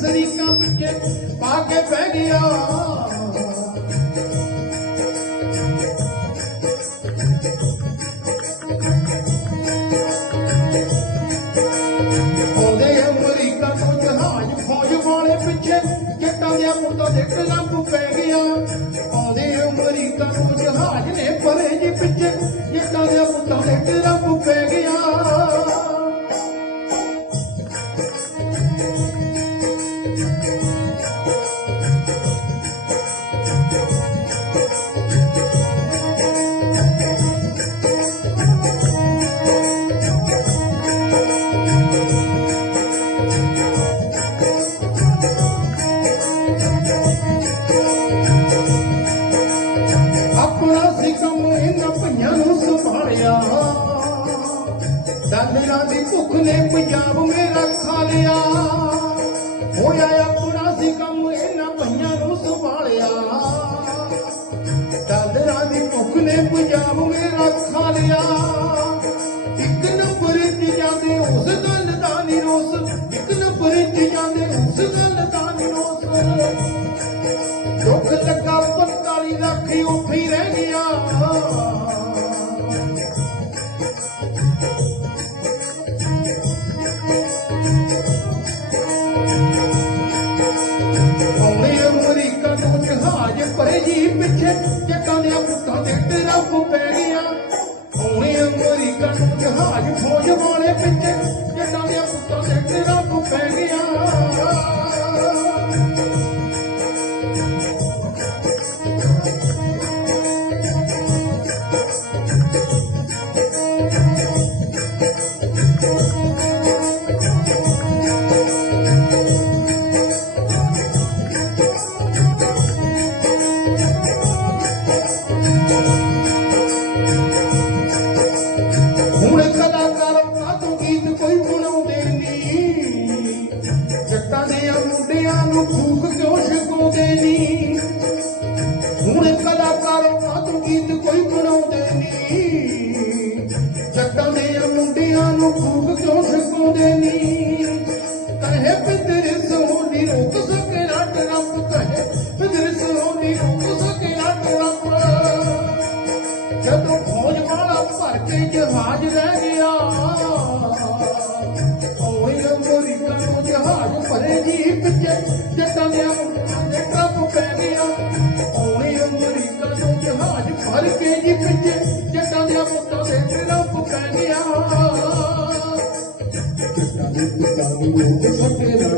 ਸਰੀਕਾਂ ਪਿੱਛੇ ਪਾ ਕੇ ਬਹਿ ਗਿਆ ਉਹਦੇ ਅਮਰੀਕਾ ਤੋਂ ਜਹਾਜ਼ ਫੌਜ ਵਾਲੇ ਪਿੱਛੇ। ਜੱਟਾਂ ਦੇ ਮੁੱਦਾ ਦੇ ਕਲੰਬ ਪੈ ਗਿਆ। ਉਹਦੇ ਅਮਰੀਕਾ ਤੋਂ ਜਹਾਜ਼ ਨੇ ਪਰੇ ਜੀ ਪਿੱਛੇ। ਜੱਟਾਂ ਦੇ ਮੁੱਦਾ ਦੇ ਕਲੰਬ ਪੈ ਗਿਆ। ਭਈਆਂ ਨੂੰ ਸੰਭਾਲਿਆ ਡਾਲਰਾਂ ਦੀ ਭੁੱਖ ਨੇ ਪੰਜਾਬ ਮੇਰਾ ਖਾ ਲਿਆ ਹੋਇਆ ਆਪਣਾ ਸੀ ਕੰਮ ਇਹਨਾਂ ਭਈਆਂ ਨੂੰ ਸੰਭਾਲਿਆ ਡਾਲਰਾਂ ਦੀ ਭੁੱਖ ਨੇ ਪੰਜਾਬ ਮੇਰਾ ਖਾ ਲਿਆ ਇੱਕ ਨੰਬਰ ਤੇ ਜਾਂਦੇ ਉਸ ਗੱਲ ਦਾ ਨੀ ਰੋਸ ਇੱਕ ਨੰਬਰ ਤੇ ਜਾਂਦੇ ਉਸ ਗੱਲ ਦਾ ਨੀ ਰੋਸ ਦੁੱਖ ਲੱਗਾ 45 ਲੱਖ ਹੀ ਰਹਿ ਗਿਆ ਉਹਨੇ ਅਮਰੀਕਾ ਤੋਂ ਜਹਾਜ਼ ਭਰੇ ਜੀ ਪਿੱਛੇ, ਜੱਟਾਂ ਦੀਆਂ ਪੁੱਤਾਂ ਦੇ ਟਰੱਕ ਪੈ ਗਿਆ ਉਹਨੇ ਅਮਰੀਕਾ ਤੋਂ ਜਹਾਜ਼ ਫੌਜ ਵਾਲੇ ਪਿੱਛੇ, ਜੱਟਾਂ ਦੀਆਂ ਪੁੱਤਾਂ ਦੇ ਟਰੱਕ ਪੈ ਗਿਆ ਹੁਣ ਕਲਾਕਾਰ ਤੋਂ ਗੀਤ ਕੋਈ ਬਣਾਉਂਦੇ ਨਹੀਂ। ਜੱਟਾਂ ਦੇ ਮੁੰਡਿਆਂ ਨੂੰ ਫੂਕ ਕਿਉਂ ਛਕਾਉਂਦੇ ਨਹੀਂ। ਹੁਣ ਕਲਾਕਾਰ ਤੋਂ ਗੀਤ ਕੋਈ ਬਣਾਉਂਦੇ ਨਹੀਂ। ਜੱਟਾਂ ਦੇ ਮੁੰਡਿਆਂ ਨੂੰ ਫੂਕ ਕਿਉਂ ਛਕਾਉਂਦੇ ਨਹੀਂ। ਕਹੇ ਪਿੱਤਰ ਜਦੋਂ ਖੋਜ ਵਾਲਾ ਭਰ ਕੇ ਜਹਾਜ਼ ਰਹਿ ਗਿਆ ਓਏ ਅਮਰੀਕਾ ਨੂੰ ਜਹਾਜ਼ ਭਰੇ ਜੀ ਪਿੱਛੇ ਜੱਟਾਂ ਦੇ ਦੇ ਕੱਪ ਪੈ ਗਿਆ। ਓਏ ਅਮਰੀਕਾ ਨੂੰ ਜਹਾਜ਼ ਭਰ ਕੇ ਜੀ ਪਿੱਛੇ ਜੱਟਾਂ ਦੇ ਪੁੱਤਾਂ ਦੇ ਕੱਪ ਪੈ ਗਿਆ। ਸਤਾਵੇ ਦੁਕਾਨ ਨੂੰ ਸਕੇ ਨਾ